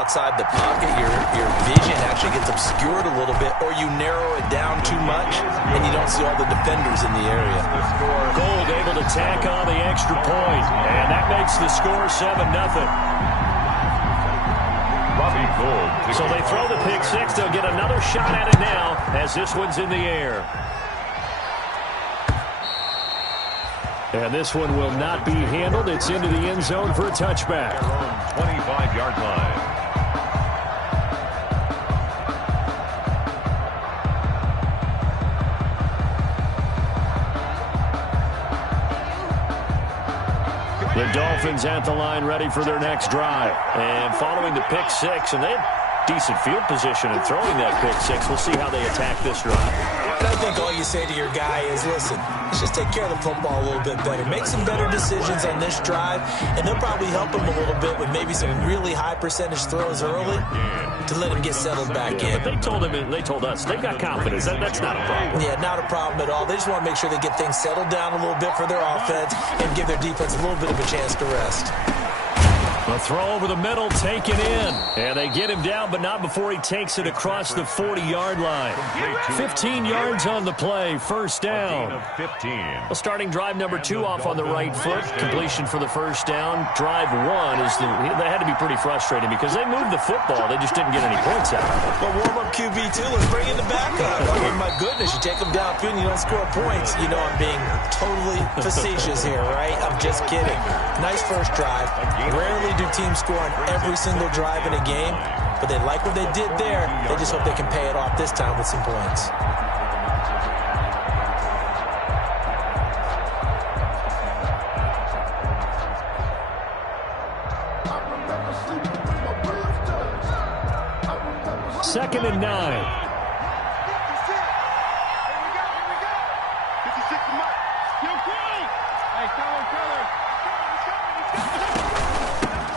outside the pocket, your vision actually gets obscured a little bit, or you narrow it down too much, and you don't see all the defenders in the area. Gold able to tack on the extra point, and that makes the score 7-0. So they throw the pick six. They'll get another shot at it now as this one's in the air. And this one will not be handled. It's into the end zone for a touchback. 25-yard line. The Dolphins at the line ready for their next drive. And following the pick six, and they had decent field position in throwing that pick six. We'll see how they attack this drive. I think all you say to your guy is, listen, let's just take care of the football a little bit better. Make some better decisions on this drive, and they'll probably help him a little bit with maybe some really high percentage throws early to let him get settled back in. But they told us, they've got confidence. That's not a problem. Yeah, not a problem at all. They just want to make sure they get things settled down a little bit for their offense and give their defense a little bit of a chance to rest. A throw over the middle, taken in. And they get him down, but not before he takes it across the 40-yard line. 15 yards on the play, first down. A starting drive number 2 off on the right foot. Completion for the first down. Drive 1 they had to be pretty frustrating because they moved the football. They just didn't get any points out of it. Well, warm-up QB2, let's bring in the backup. I mean, my goodness, you take them downfield and you don't score points. You know I'm being totally facetious here, right? I'm just kidding. Nice first drive. Rarely do teams score on every single drive in a game, but they like what they did there. They just hope they can pay it off this time with some points. Second and 9.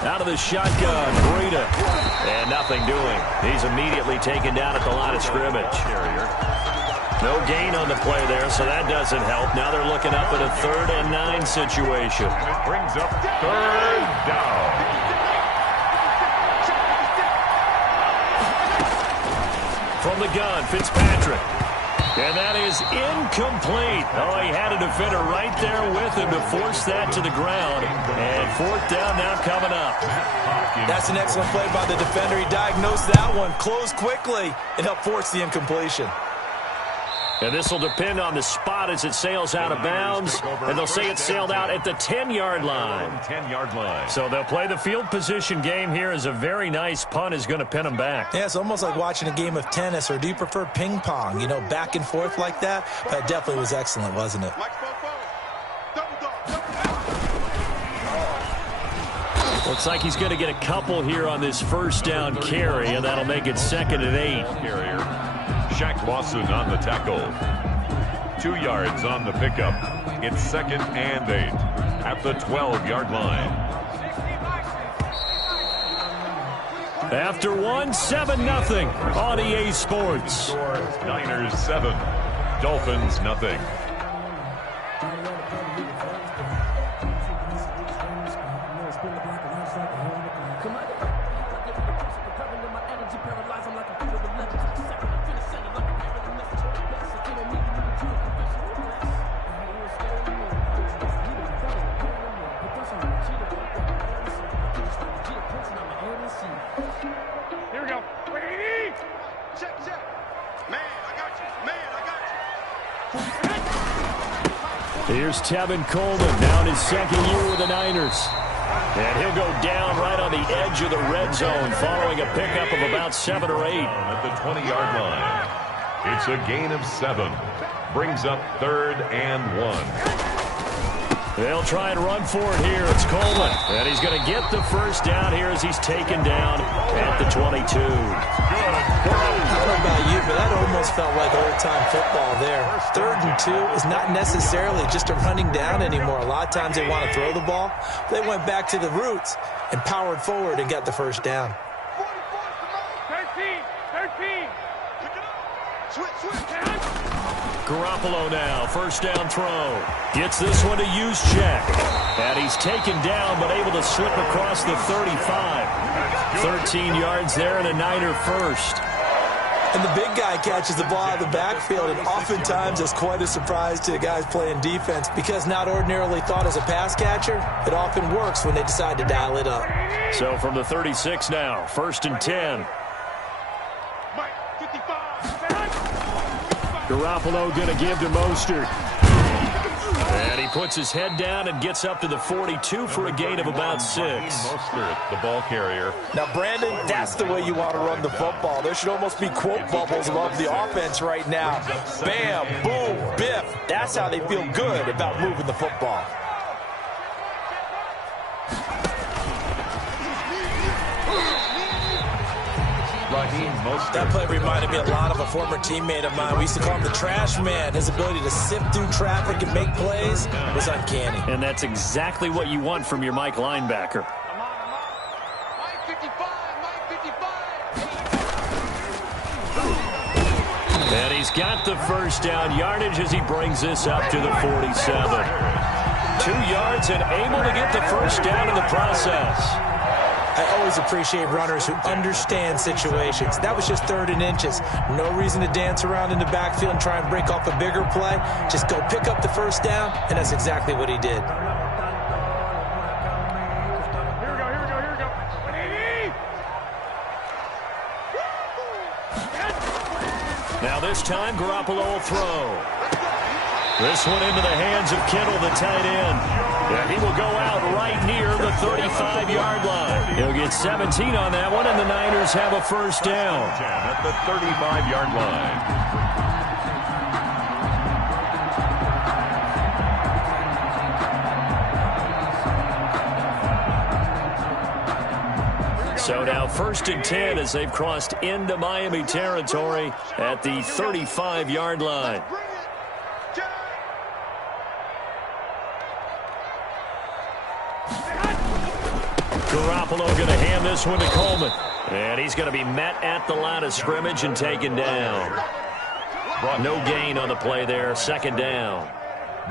Out of the shotgun, Breida. And nothing doing. He's immediately taken down at the line of scrimmage. No gain on the play there, so that doesn't help. Now they're looking up at a 3rd and 9 situation. It brings up 3rd down. From the gun, Fitzpatrick. And that is incomplete. Oh, he had a defender right there with him to force that to the ground. And 4th down now coming up. That's an excellent play by the defender. He diagnosed that one, closed quickly, and helped force the incompletion. And this will depend on the spot as it sails out of bounds. And they'll say it sailed out at the 10-yard line. 10-yard line. So they'll play the field position game here as a very nice punt is going to pin them back. Yeah, it's almost like watching a game of tennis, or do you prefer ping pong? You know, back and forth like that? That definitely was excellent, wasn't it? Looks like he's going to get a couple here on this first down carry, and that'll make it 2nd and 8. Carrier. Shaq Lawson on the tackle. 2 yards on the pickup. It's 2nd and 8 at the 12-yard line. After 1, 7-0 on EA Sports. Niners 7, Dolphins nothing. Here's Tevin Coleman, now in his 2nd year with the Niners. And he'll go down right on the edge of the red zone following a pickup of about 7 or 8. At the 20-yard line. It's a gain of 7. Brings up 3rd and 1. They'll try and run for it here. It's Coleman. And he's going to get the first down here as he's taken down at the 22. I don't know about you, but that almost felt like old-time football there. 3rd and 2 is not necessarily just a running down anymore. A lot of times they want to throw the ball. They went back to the roots and powered forward and got the first down. 13. Garoppolo now, first down throw. Gets this one to Juszczyk. And he's taken down, but able to slip across the 35. 13 yards there and a Niner first. And the big guy catches the ball out of the backfield, and oftentimes it's quite a surprise to the guys playing defense because not ordinarily thought as a pass catcher, it often works when they decide to dial it up. So from the 36 now, first and 10. Garoppolo going to give to Mostert. And he puts his head down and gets up to the 42 for a gain of about 6. Mostert, the ball carrier. Now, Brandon, that's the way you want to run the football. There should almost be quote bubbles above the offense right now. Bam, boom, biff. That's how they feel good about moving the football. That play reminded me a lot of a former teammate of mine. We used to call him the trash man. His ability to sift through traffic and make plays was uncanny. And that's exactly what you want from your Mike linebacker. And he's got the first down yardage as he brings this up to the 47. 2 yards and able to get the first down in the process. I always appreciate runners who understand situations. That was just 3rd and inches. No reason to dance around in the backfield and try and break off a bigger play. Just go pick up the first down, and that's exactly what he did. Now this time, Garoppolo will throw. This one into the hands of Kittle, the tight end. And he will go out right near the 35-yard line. He'll get 17 on that one, and the Niners have a first down. At the 35-yard line. So now first and 10 as they've crossed into Miami territory at the 35-yard line. Garoppolo going to hand this one to Coleman. And he's going to be met at the line of scrimmage and taken down. No gain on the play there, second down.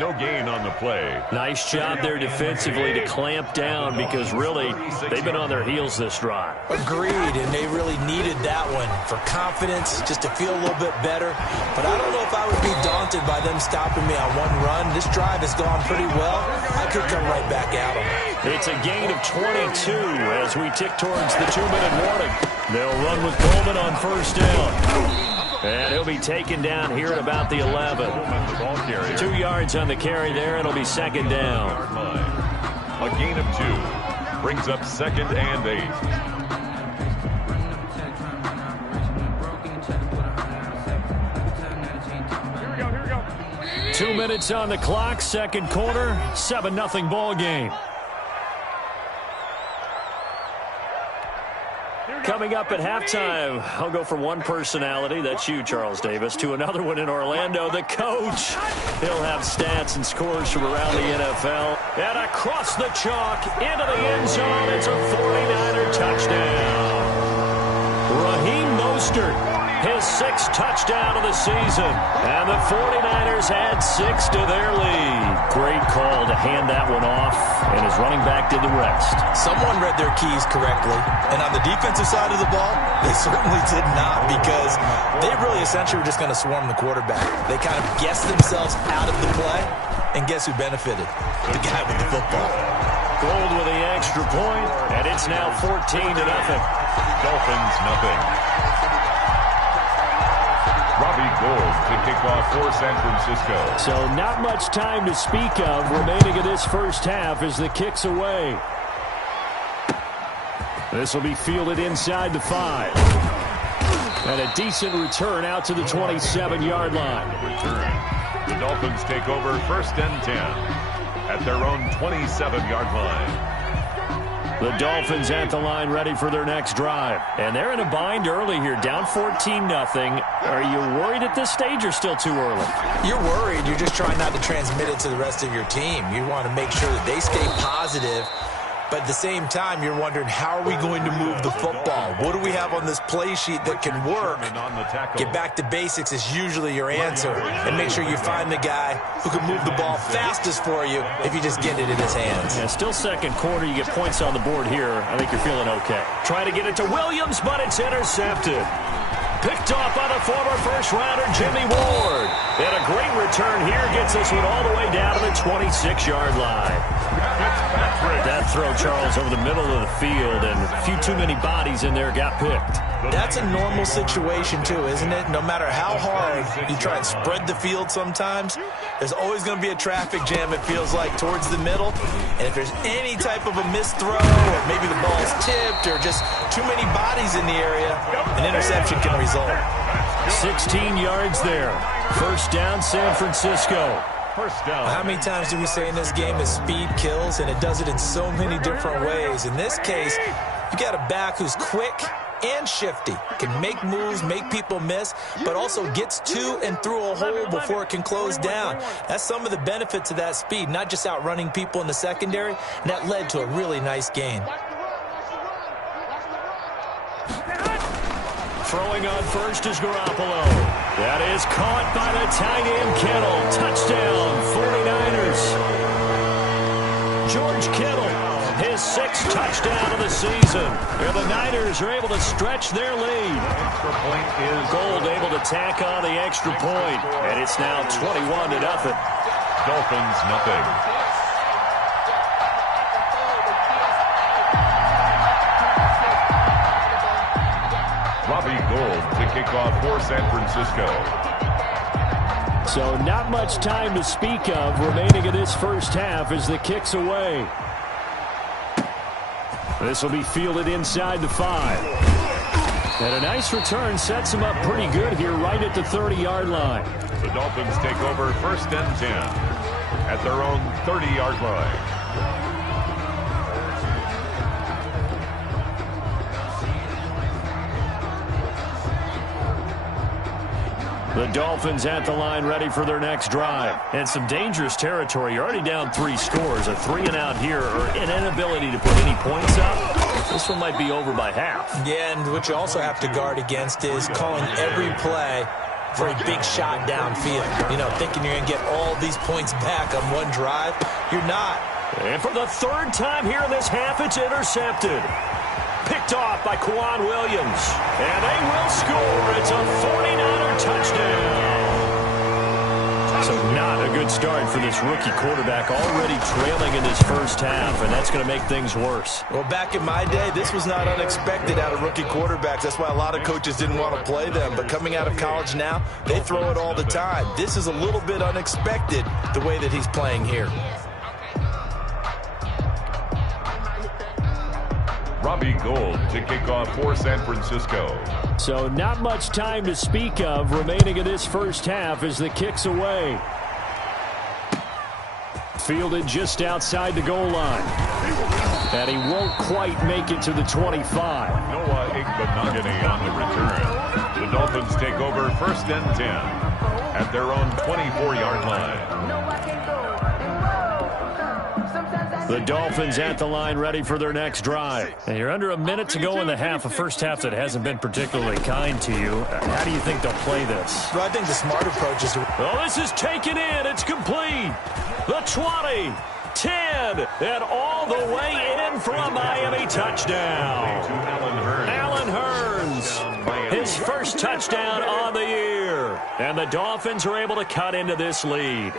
No gain on the play. Nice job there defensively to clamp down because really they've been on their heels this drive. Agreed, and they really needed that one for confidence, just to feel a little bit better. But I don't know if I would be daunted by them stopping me on one run. This drive has gone pretty well. I could come right back at them. It's a gain of 22 as we tick towards the 2-minute warning. They'll run with Coleman on first down. And he'll be taken down here at about the 11. 2 yards on the carry there. It'll be second down. A gain of 2 brings up second and 8. 2 minutes on the clock, second quarter, 7-0 ball game. Coming up at halftime, I'll go from one personality, that's you, Charles Davis, to another one in Orlando, the coach. He'll have stats and scores from around the NFL. And across the chalk, into the end zone, it's a 49er touchdown. Raheem Mostert, his 6th touchdown of the season. And the 49ers add 6 to their lead. Great call to hand that one off, and his running back did the rest. Someone read their keys correctly, and on the defensive side of the ball, they certainly did not, because they really essentially were just going to swarm the quarterback. They kind of guessed themselves out of the play, and guess who benefited? The guy with the football. Gold with the extra point, and it's now 14-0. Dolphins, nothing. Robbie Gould to kick off for San Francisco. So not much time to speak of remaining in this first half as the kick's away. This will be fielded inside the 5. And a decent return out to the 27-yard line. Return. The Dolphins take over first and 10 at their own 27-yard line. The Dolphins at the line ready for their next drive. And they're in a bind early here, down 14-0. Are you worried at this stage or still too early? You're worried. You're just trying not to transmit it to the rest of your team. You want to make sure that they stay positive But at the same time, you're wondering, how are we going to move the football? What do we have on this play sheet that can work? Get back to basics is usually your answer. And make sure you find the guy who can move the ball fastest for you if you just get it in his hands. Yeah, still second quarter. You get points on the board here. I think you're feeling okay. Try to get it to Williams, but it's intercepted. Picked off by the former first-rounder Jimmy Ward. And a great return here gets this one all the way down to the 26-yard line. That throw, Charles, over the middle of the field, and a few too many bodies in there got picked. That's a normal situation, too, isn't it? No matter how hard you try and spread the field sometimes, there's always going to be a traffic jam, it feels like, towards the middle. And if there's any type of a missed throw, or maybe the ball's tipped, or just too many bodies in the area, an interception can result. 16 yards there. First down, San Francisco. First down. How many times do we say in this game that speed kills, and it does it in so many different ways? In this case, you got a back who's quick and shifty, can make moves, make people miss, but also gets to and through a hole before it can close down. That's some of the benefits of that speed, not just outrunning people in the secondary, and that led to a really nice gain. Throwing on first is Garoppolo. That is caught by the tight end Kittle. Touchdown, 49ers. George Kittle, his 6th touchdown of the season. And the Niners are able to stretch their lead. Extra point is Gold able to tack on the extra point. And it's now 21-0. Dolphins, nothing. Robbie Gould to kick off for San Francisco. So not much time to speak of remaining in this first half as the kick's away. This will be fielded inside the 5. And a nice return sets him up pretty good here right at the 30-yard line. The Dolphins take over first and 10 at their own 30-yard line. The Dolphins at the line ready for their next drive. And some dangerous territory. You're already down 3 scores. A 3-and-out here or an inability to put any points up. This one might be over by half. Yeah, and what you also have to guard against is calling every play for a big shot downfield. You know, thinking you're going to get all these points back on one drive. You're not. And for the 3rd time here in this half, it's intercepted. Picked off by Quan Williams. And they will score. It's a 49er touchdown. So not a good start for this rookie quarterback, already trailing in this first half, and that's going to make things worse. Well, back in my day, this was not unexpected out of rookie quarterbacks. That's why a lot of coaches didn't want to play them. But coming out of college now, they throw it all the time. This is a little bit unexpected, the way that he's playing here. Robbie Gould to kick off for San Francisco. So not much time to speak of remaining in this first half as the kick's away. Fielded just outside the goal line. And he won't quite make it to the 25. Noah Igbenogany on the return. The Dolphins take over first and 10 at their own 24-yard line. The Dolphins at the line ready for their next drive. And you're under a minute to go in the half, a first half that hasn't been particularly kind to you. How do you think they'll play this? Well, I think the smart approach is to... Oh, this is taken in. It's complete. The 20, 10, and all the way in for a Miami touchdown. Allen Hurns, his first touchdown on the year. And the Dolphins are able to cut into this lead.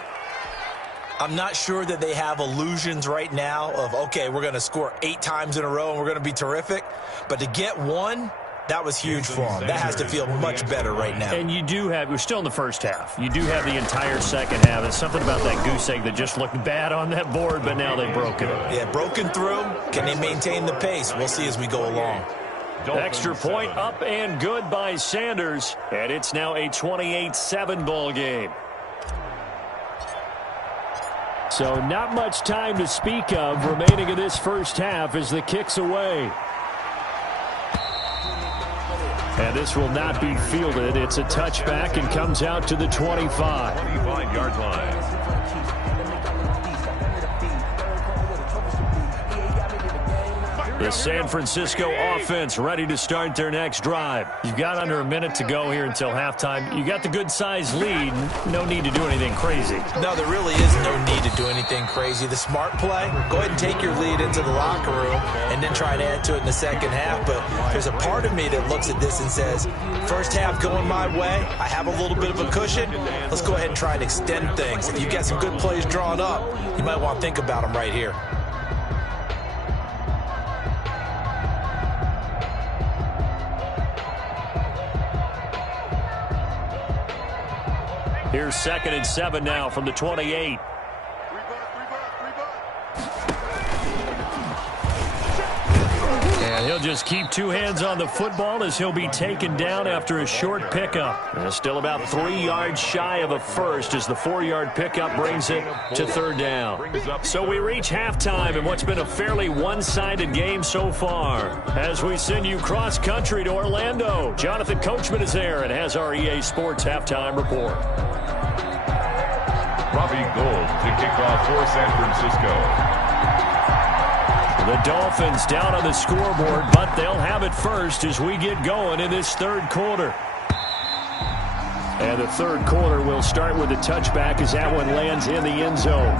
I'm not sure that they have illusions right now of, okay, we're going to score 8 times in a row and we're going to be terrific. But to get one, that was huge for them. That has to feel much better right now. And you do have, we're still in the first half. You do have the entire second half. It's something about that goose egg that just looked bad on that board, but now they've broken it. Yeah, broken through. Can they maintain the pace? We'll see as we go along. Extra point up and good by Sanders. And it's now a 28-7 ball game. So not much time to speak of remaining in this first half as the kick's away. And this will not be fielded. It's a touchback and comes out to the 25. 25-yard line. The San Francisco offense ready to start their next drive. You've got under a minute to go here until halftime. You got the good-sized lead. No need to do anything crazy. No, there really is no need to do anything crazy. The smart play, go ahead and take your lead into the locker room and then try to add to it in the second half. But there's a part of me that looks at this and says, first half going my way, I have a little bit of a cushion. Let's go ahead and try and extend things. If you've got some good plays drawn up, you might want to think about them right here. Here's 2nd and 7 now from the 28. And he'll just keep two hands on the football as he'll be taken down after a short pickup. And still about 3 yards shy of a first as the 4-yard pickup brings it to 3rd down. So we reach halftime in what's been a fairly one-sided game so far. As we send you cross-country to Orlando, Jonathan Coachman is there and has our EA Sports halftime report. Robbie Gould to kick off for San Francisco. The Dolphins down on the scoreboard, but they'll have it first as we get going in this 3rd quarter. And the 3rd quarter will start with a touchback as that one lands in the end zone.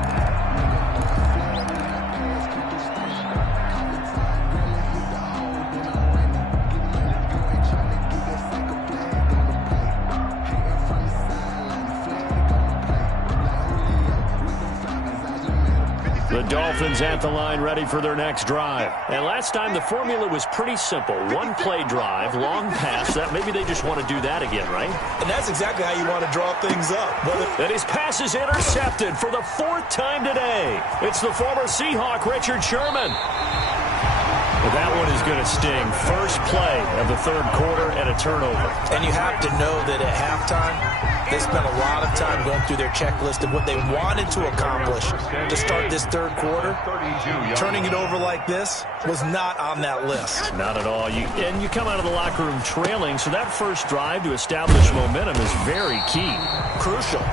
The Dolphins at the line ready for their next drive. And last time the formula was pretty simple. 1-play drive, long pass. That maybe they just want to do that again, right? And that's exactly how you want to draw things up. And his pass is intercepted for the 4th time today. It's the former Seahawk, Richard Sherman. But that one is going to sting. First play of the 3rd quarter and a turnover. And you have to know that at halftime, they spent a lot of time going through their checklist of what they wanted to accomplish to start this 3rd quarter. Turning it over like this was not on that list. Not at all. And you come out of the locker room trailing, so that first drive to establish momentum is very key. Crucial.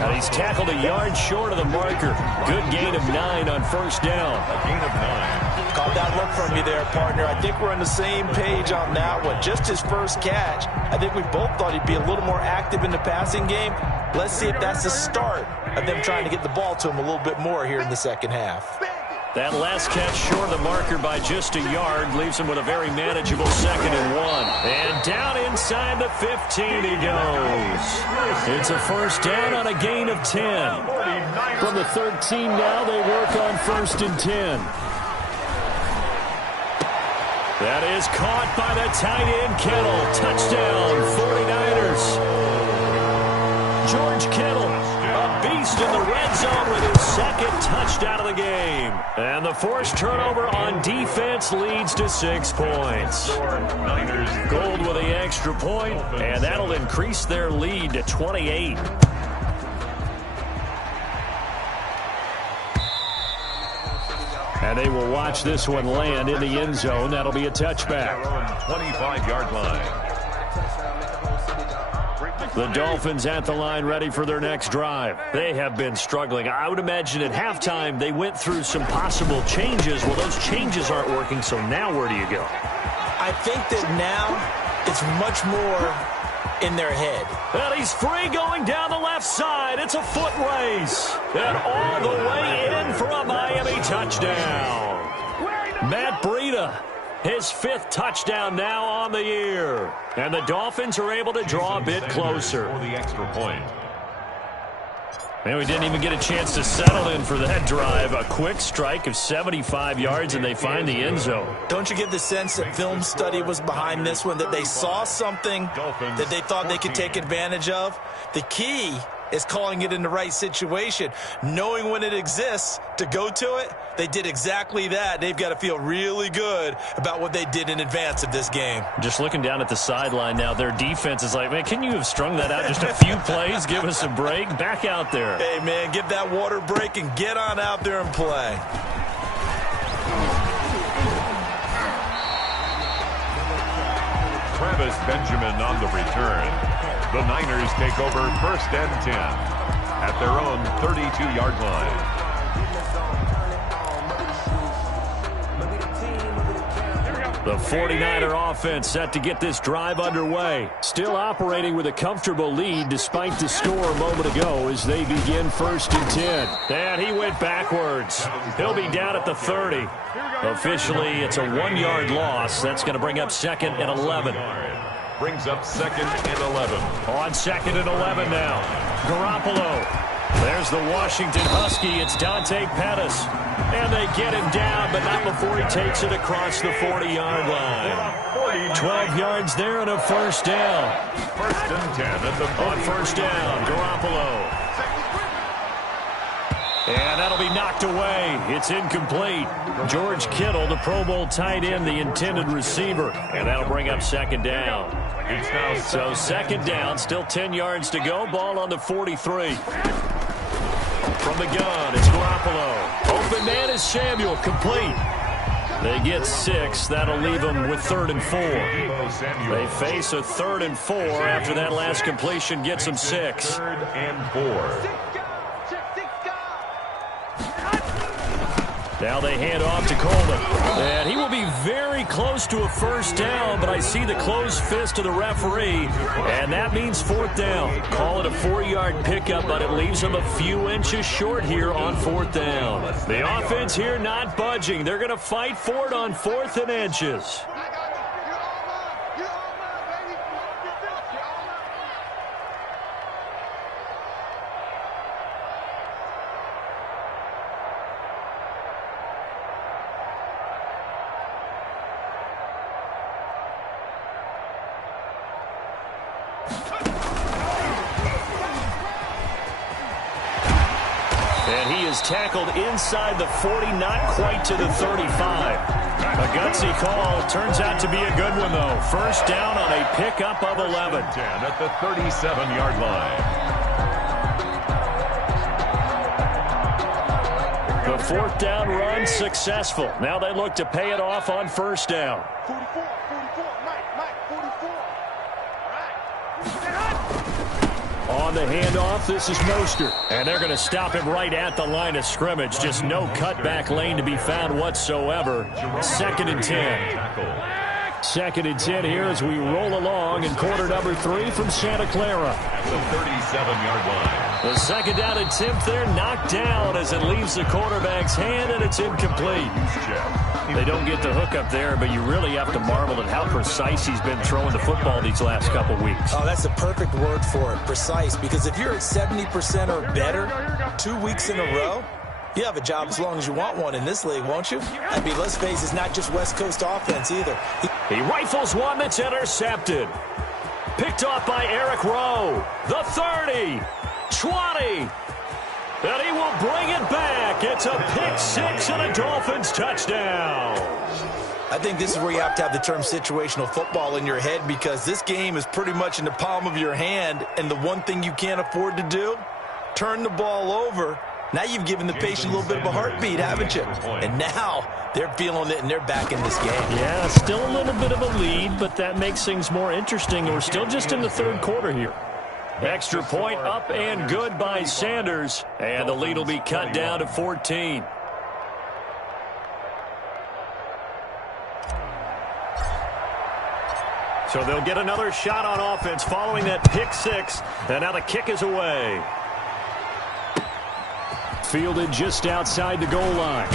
And he's tackled a yard short of the marker. Good gain of 9 on 1st down. A gain of 9. Caught that look from you there, partner. I think we're on the same page on that one. Just his first catch. I think we both thought he'd be a little more active in the passing game. Let's see if that's the start of them trying to get the ball to him a little bit more here in the second half. That last catch short of the marker by just a yard leaves him with a very manageable 2nd and 1. And down inside the 15 he goes. It's a first down on a gain of 10. From the 13 now, they work on 1st and 10. That is caught by the tight end, Kittle. Touchdown, 49ers. George Kittle, a beast in the red zone with his 2nd touchdown of the game. And the forced turnover on defense leads to 6 points. Gould with the extra point, and that'll increase their lead to 28. And they will watch this one land in the end zone. That'll be a touchback. 25-yard line. The Dolphins at the line ready for their next drive. They have been struggling. I would imagine at halftime they went through some possible changes. Well, those changes aren't working, so now where do you go? I think that now it's much more in their head. And he's free going down the left side. It's a foot race. And all the way in for a Miami touchdown. Matt Breida, his 5th touchdown now on the year. And the Dolphins are able to draw a bit closer. For the extra point. And we didn't even get a chance to settle in for that drive. A quick strike of 75 yards, and they find the end zone. Don't you get the sense that film study was behind this one, that they saw something that they thought they could take advantage of? The key is calling it in the right situation. Knowing when it exists to go to it, they did exactly that. They've got to feel really good about what they did in advance of this game. Just looking down at the sideline now, their defense is like, man, can you have strung that out just a few plays? Give us a break. Back out there. Hey, man, give that water break and get on out there and play. Travis Benjamin on the return. The Niners take over 1st and 10 at their own 32-yard line. The 49er offense set to get this drive underway. Still operating with a comfortable lead despite the score a moment ago as they begin 1st and 10. And he went backwards. He'll be down at the 30. Officially, it's a 1-yard loss. That's going to bring up 2nd and 11. Brings up 2nd and 11. On 2nd and 11 now. Garoppolo. There's the Washington Husky. It's Dante Pettis. And they get him down, but not before he takes it across the 40-yard line. 12 yards there and a 1st down. 1st and 10 at the 40. On 1st down, Garoppolo. And that'll be knocked away. It's incomplete. George Kittle, the Pro Bowl tight end, the intended receiver. And that'll bring up 2nd down. So 2nd down, still 10 yards to go. Ball on the 43. From the gun, it's Garoppolo. Open man is Samuel, complete. They get 6. That'll leave them with 3rd and 4. They face a 3rd and 4 after that last completion gets them 6. 3rd and 4. Now they hand off to Coleman. And he will be very close to a 1st down, but I see the closed fist of the referee, and that means 4th down. Call it a 4-yard pickup, but it leaves them a few inches short here on 4th down. The offense here not budging. They're going to fight for it on 4th and inches. Tackled inside the 40, not quite to the 35. A gutsy call. Turns out to be a good one, though. 1st down on a pickup of 11. 10 at the 37-yard line. The 4th down run successful. Now they look to pay it off on 1st down. 44, Mike, 44. On the handoff, this is Mostert. And they're going to stop him right at the line of scrimmage. Just no cutback lane to be found whatsoever. 2nd and 10. 2nd and 10 here as we roll along in quarter number 3 from Santa Clara. At the 37-yard line. The 2nd down attempt there knocked down as it leaves the quarterback's hand, and it's incomplete. They don't get the hook up there, but you really have to marvel at how precise he's been throwing the football these last couple weeks. Oh, that's the perfect word for it, precise, because if you're at 70% or better 2 weeks in a row, you have a job as long as you want one in this league, won't you? I mean, let's face it, it's not just West Coast offense either. He rifles one that's intercepted. Picked off by Eric Rowe. The 30, 20, and he will bring it back. It's a pick-6 and a Dolphins touchdown. I think this is where you have to have the term situational football in your head, because this game is pretty much in the palm of your hand, and the one thing you can't afford to do, turn the ball over. Now you've given the patient a little bit of a heartbeat, haven't you? And now they're feeling it, and they're back in this game. Yeah, still a little bit of a lead, but that makes things more interesting. We're still just in the 3rd quarter here. Extra point up and good by Sanders, and the lead will be cut down to 14. So they'll get another shot on offense following that pick-6, and now the kick is away. Fielded just outside the goal line.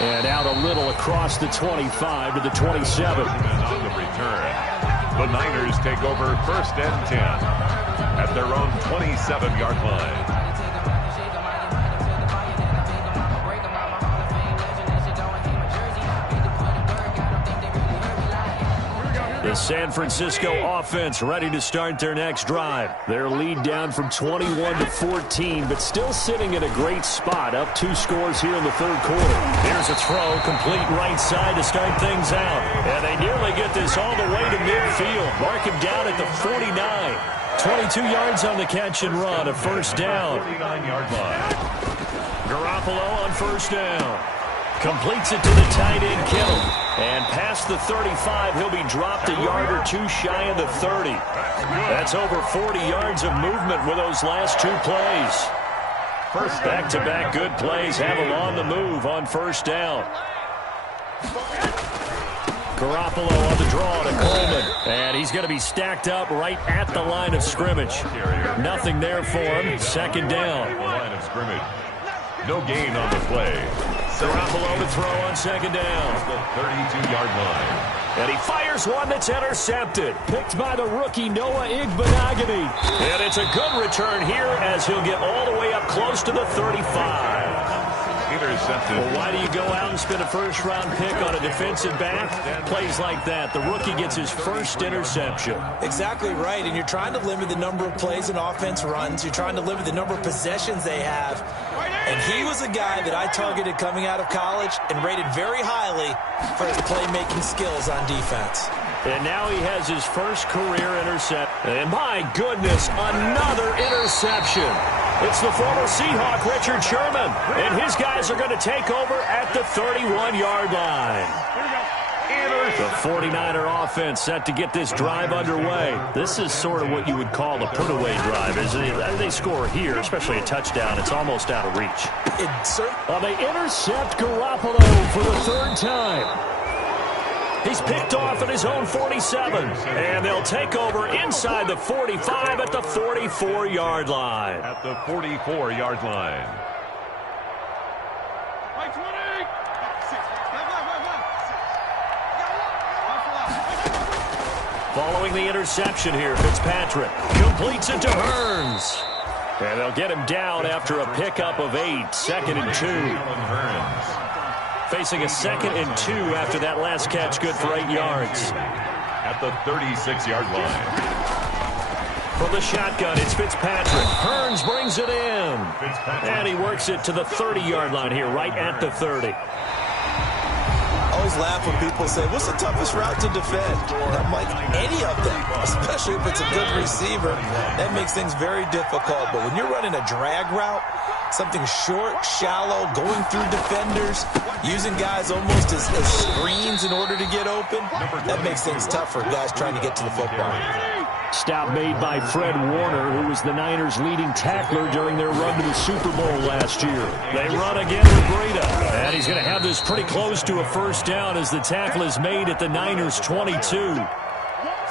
And out a little across the 25 to the 27. On the return. The Niners take over 1st and 10 at their own 27-yard line. The San Francisco offense ready to start their next drive. Their lead down from 21 to 14, but still sitting at a great spot, up 2 scores here in the 3rd quarter. Here's a throw, complete right side to start things out. And they nearly get this all the way to midfield. Mark him down at the 49. 22 yards on the catch and run, a 1st down. 49-yard line. Garoppolo on 1st down. Completes it to the tight end, Kittle. And past the 35, he'll be dropped a yard or 2 shy of the 30. That's over 40 yards of movement with those last 2 plays. Back-to-back good plays have him on the move on 1st down. Garoppolo on the draw to Coleman. And he's going to be stacked up right at the line of scrimmage. Nothing there for him. Second down. The line of scrimmage. No gain on the play. Garoppolo to throw on second down. The 32-yard line. And he fires one that's intercepted. Picked by the rookie Noah Igbenogany. And it's a good return here as he'll get all the way up close to the 35. Intercepted. Well, why do you go out and spend a first-round pick on a defensive back? Plays like that. The rookie gets his first interception. Exactly right, and you're trying to limit the number of plays an offense runs. You're trying to limit the number of possessions they have. And he was a guy that I targeted coming out of college and rated very highly for his playmaking skills on defense. And now he has his first career interception. And my goodness, another interception. It's the former Seahawk, Richard Sherman. And his guys are going to take over at the 31-yard line. The 49er offense set to get this drive underway. This is sort of what you would call a put-away drive, isn't it? They score here, especially a touchdown. It's almost out of reach. They intercept Garoppolo for the third time. He's picked off at his own 47. And they'll take over inside the 45 at the 44-yard line. At the 44-yard line. Following the interception here, Fitzpatrick completes it to Hearns. And they'll get him down after a pickup of 8, second and 2. Facing a second and 2 after that last catch, good for 8 yards. At the 36-yard line. From the shotgun, it's Fitzpatrick. Hearns brings it in. And he works it to the 30-yard line here, right at the 30. I always laugh when people say, what's the toughest route to defend? And I'm like, any of them, especially if it's a good receiver. That makes things very difficult. But when you're running a drag route, something short, shallow, going through defenders, using guys almost as screens in order to get open, that makes things tough for guys trying to get to the football. Stop made by Fred Warner, who was the Niners' leading tackler during their run to the Super Bowl last year. They run again with Breida. And he's going to have this pretty close to a first down as the tackle is made at the Niners' 22.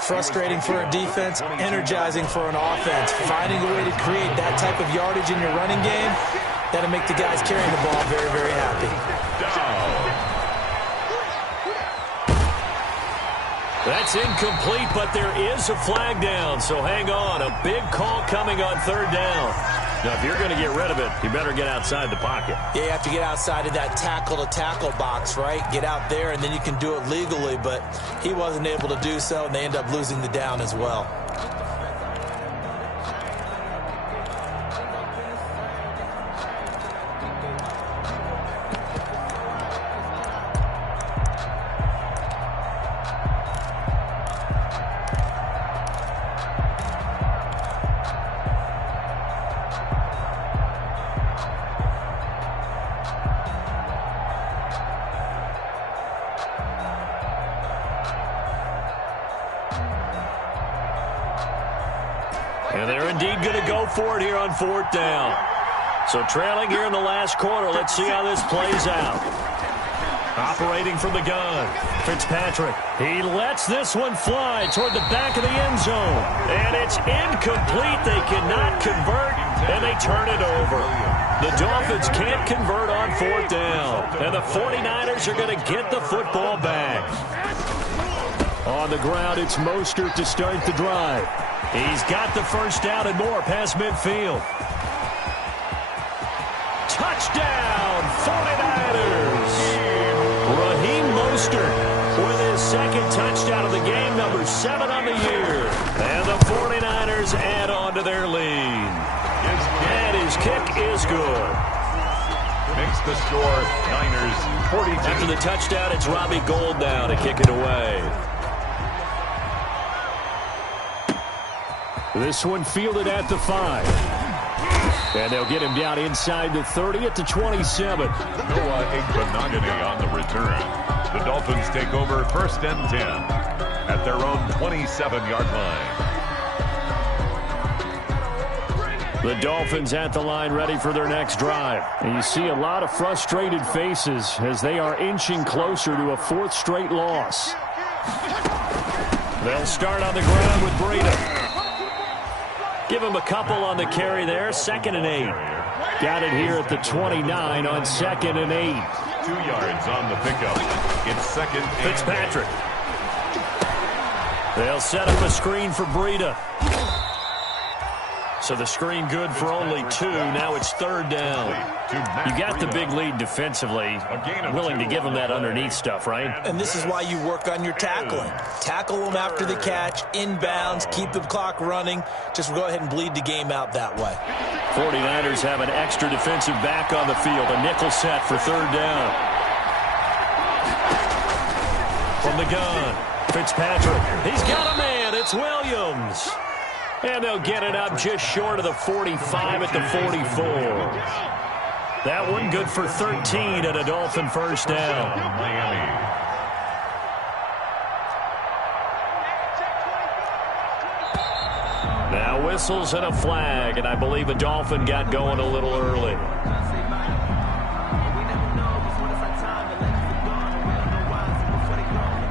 Frustrating for a defense, energizing for an offense. Finding a way to create that type of yardage in your running game, that'll make the guys carrying the ball very, very happy. That's incomplete, but there is a flag down, so hang on. A big call coming on third down. Now, if you're going to get rid of it, you better get outside the pocket. Yeah, you have to get outside of that tackle-to-tackle box, right? Get out there, and then you can do it legally, but he wasn't able to do so, and they end up losing the down as well. And they're indeed going to go for it here on fourth down. So trailing here in the last quarter. Let's see how this plays out. Operating from the gun, Fitzpatrick. He lets this one fly toward the back of the end zone. And it's incomplete. They cannot convert, and they turn it over. The Dolphins can't convert on fourth down. And the 49ers are going to get the football back. On the ground, it's Mostert to start the drive. He's got the first down and more past midfield. Touchdown, 49ers. Raheem Mostert with his second touchdown of the game, number 7 on the year. And the 49ers add on to their lead. And his kick is good. Makes the score Niners 42. After the touchdown, it's Robbie Gould now to kick it away. This one fielded at the 5. And they'll get him down inside the 30 at the 27. Noah Igbenogany on the return. The Dolphins take over first and 10 at their own 27-yard line. The Dolphins at the line ready for their next drive. And you see a lot of frustrated faces as they are inching closer to a 4th straight loss. They'll start on the ground with Breida. Give him a couple on the carry there. 2nd and 8. Got it here at the 29 on 2nd and 8. 2 yards on the pickup. It's 2nd and Fitzpatrick. They'll set up a screen for Breida. So the screen good for only 2. Now it's 3rd down. You got the big lead defensively. Willing to give them that underneath stuff, right? And this is why you work on your tackling. Tackle them after the catch, inbounds, keep the clock running. Just go ahead and bleed the game out that way. 49ers have an extra defensive back on the field. A nickel set for 3rd down. From the gun, Fitzpatrick. He's got a man. It's Williams. And they'll get it up just short of the 45 at the 44. That one good for 13 and a Dolphin first down. Miami. Now whistles and a flag, and I believe a Dolphin got going a little early.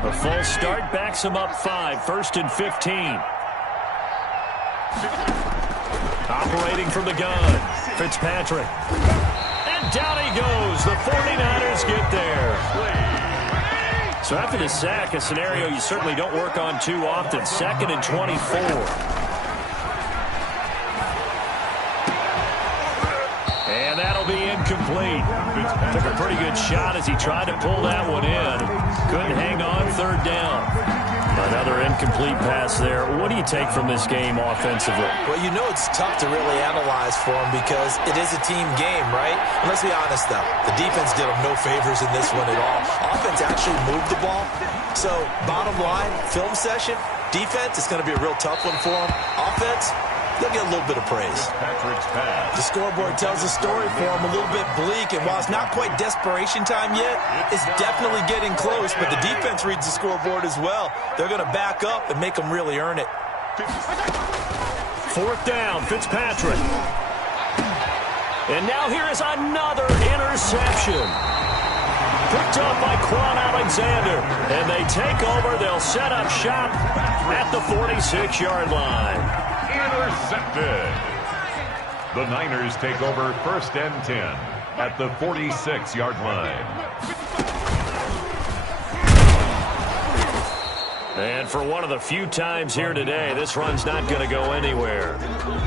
A full start backs him up 5, 1st and 15. Operating from the gun, Fitzpatrick. And down he goes. The 49ers get there. So after the sack, a scenario you certainly don't work on too often. 2nd and 24. And that'll be incomplete. Took a pretty good shot as he tried to pull that one in. Couldn't hang on 3rd down. Another incomplete pass there. What do you take from this game offensively? Well, you know it's tough to really analyze for them because it is a team game, right? And let's be honest, though. The defense did them no favors in this one at all. Offense actually moved the ball. So, bottom line, film session, defense, it's going to be a real tough one for them. Offense, they'll get a little bit of praise. Patrick's pass. The scoreboard tells a story for them, a little bit bleak, and while it's not quite desperation time yet, it's definitely getting close, but the defense reads the scoreboard as well. They're going to back up and make them really earn it. 4th down, Fitzpatrick. And now here is another interception. Picked up by Quan Alexander. And they take over. They'll set up shop at the 46-yard line. Intercepted. The Niners take over 1st and 10 at the 46-yard line. And for one of the few times here today, this run's not going to go anywhere.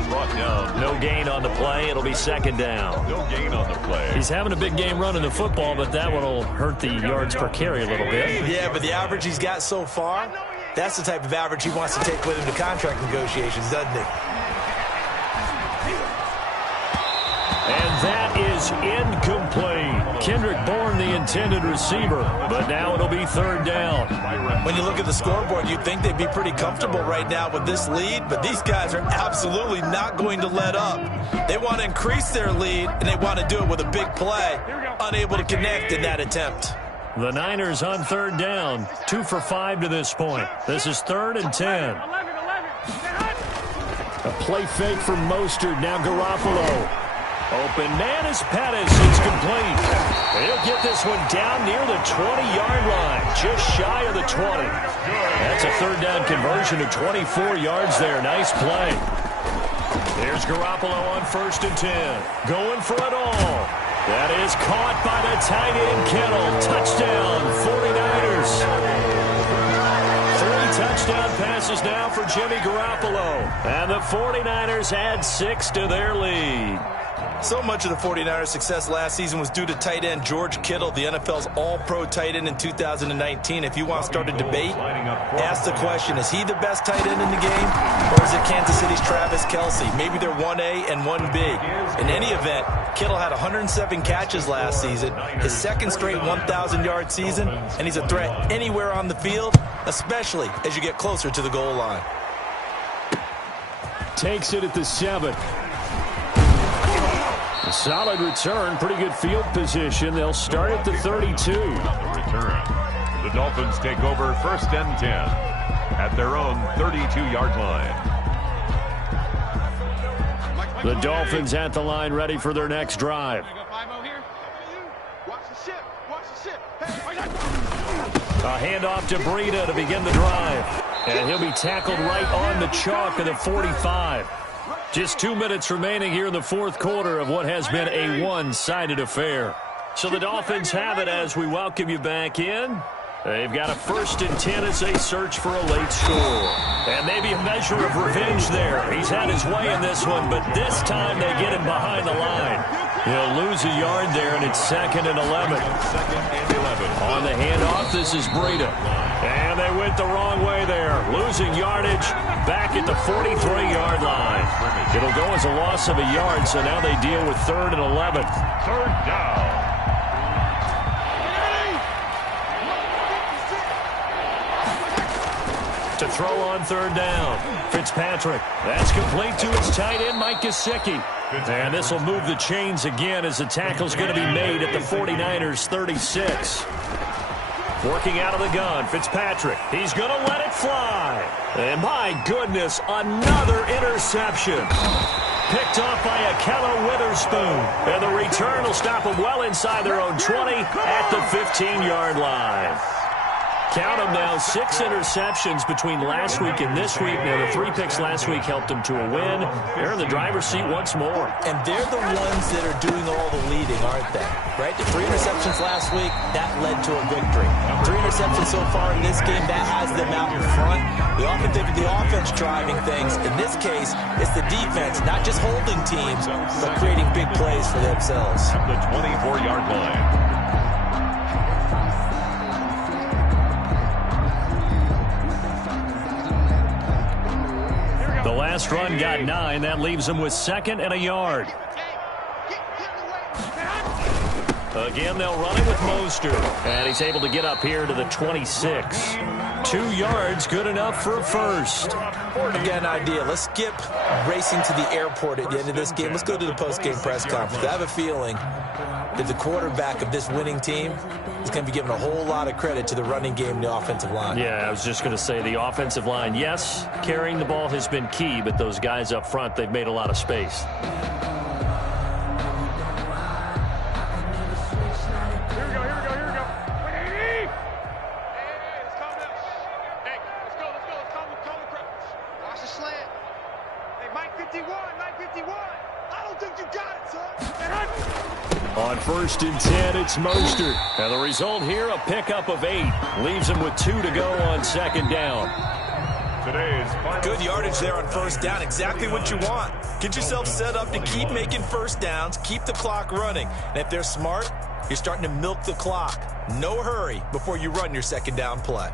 Brought down. No gain on the play. It'll be 2nd down. No gain on the play. He's having a big game running the football, but that one will hurt the yards per carry a little bit. Yeah, but the average he's got so far, that's the type of average he wants to take with him to contract negotiations, doesn't he? And that is incomplete. Kendrick Bourne, the intended receiver, but now it'll be 3rd down. When you look at the scoreboard, you'd think they'd be pretty comfortable right now with this lead, but these guys are absolutely not going to let up. They want to increase their lead, and they want to do it with a big play. Unable to connect in that attempt. The Niners on 3rd down, 2 for 5 to this point. This is 3rd and 10. A play fake from Mostert, now Garoppolo. Open man is Pettis. It's complete. He'll get this one down near the 20-yard line, just shy of the 20. That's a 3rd down conversion of 24 yards there. Nice play. There's Garoppolo on 1st and 10. Going for it all. That is caught by the tight end Kittle. Touchdown, 49ers. 3 touchdown passes now for Jimmy Garoppolo. And the 49ers add 6 to their lead. So much of the 49ers' success last season was due to tight end George Kittle, the NFL's all-pro tight end in 2019. If you want to start a debate, ask the question, is he the best tight end in the game, or is it Kansas City's Travis Kelce? Maybe they're 1A and 1B. In any event, Kittle had 107 catches last season, his 2nd straight 1,000-yard season, and he's a threat anywhere on the field, especially as you get closer to the goal line. Takes it at the 7. A solid return, pretty good field position. They'll start at the 32. Return. The Dolphins take over 1st and 10 at their own 32-yard line. The Dolphins at the line, ready for their next drive. A handoff to BoogieD to begin the drive. And he'll be tackled right on the chalk of the 45. Just 2 minutes remaining here in the fourth quarter of what has been a one-sided affair. So the Dolphins have it as we welcome you back in. They've got a 1st and 10 as they search for a late score. And maybe a measure of revenge there. He's had his way in this one, but this time they get him behind the line. He'll lose a yard there, and it's 2nd and 11. On the handoff, this is BoogieD. And they went the wrong way there. Losing yardage back at the 43-yard line. It'll go as a loss of a yard, so now they deal with 3rd and 11. 3rd down. To throw on 3rd down. Fitzpatrick. That's complete to his tight end, Mike Gesicki. And this will move the chains again as the tackle's going to be made at the 49ers' 36. Working out of the gun, Fitzpatrick. He's going to let it fly. And my goodness, another interception. Picked off by Akello Witherspoon. And the return will stop them well inside their own 20 at the 15-yard line. Count them now, 6 interceptions between last week and this week. Now, the 3 picks last week helped them to a win. They're in the driver's seat once more. And they're the ones that are doing all the leading, aren't they? Right? The 3 interceptions last week, that led to a victory. 3 interceptions so far in this game, that has them out in front. We often think of the offense driving things. In this case, it's the defense, not just holding teams, but creating big plays for themselves. At the 24-yard line. The last run got 9. That leaves them with 2nd and a yard. Again, they'll run it with Mostert. And he's able to get up here to the 26. 2 yards, good enough for a first. I got an idea. Let's skip racing to the airport at the end of this game. Let's go to the post-game press conference. I have a feeling that the quarterback of this winning team is going to be giving a whole lot of credit to the running game and the offensive line. Yeah, I was just going to say the offensive line, yes, carrying the ball has been key, but those guys up front, they've made a lot of space. On 1st and 10, it's Mostert. And the result here, a pickup of 8. Leaves him with 2 to go on 2nd down. Good yardage there on 1st down. Exactly what you want. Get yourself set up to keep making 1st downs, keep the clock running. And if they're smart, you're starting to milk the clock. No hurry before you run your 2nd down play.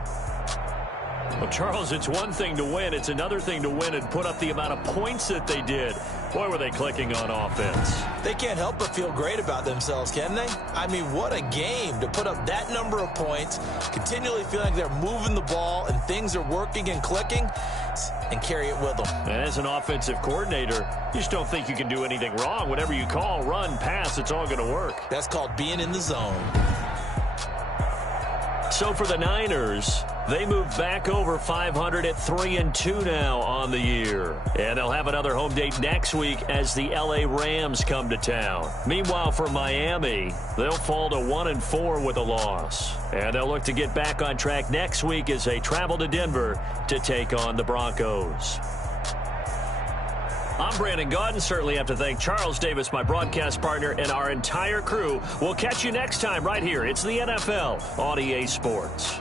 Well, Charles, it's one thing to win. It's another thing to win and put up the amount of points that they did. Boy, were they clicking on offense. They can't help but feel great about themselves, can they? I mean, what a game to put up that number of points, continually feeling like they're moving the ball and things are working and clicking, and carry it with them. And as an offensive coordinator, you just don't think you can do anything wrong. Whatever you call, run, pass, it's all going to work. That's called being in the zone. So for the Niners, they move back over 500 at 3-2 now on the year. And they'll have another home date next week as the LA Rams come to town. Meanwhile, for Miami, they'll fall to 1-4 with a loss. And they'll look to get back on track next week as they travel to Denver to take on the Broncos. I'm Brandon Gaudin. Certainly have to thank Charles Davis, my broadcast partner, and our entire crew. We'll catch you next time right here. It's the NFL on EA Sports.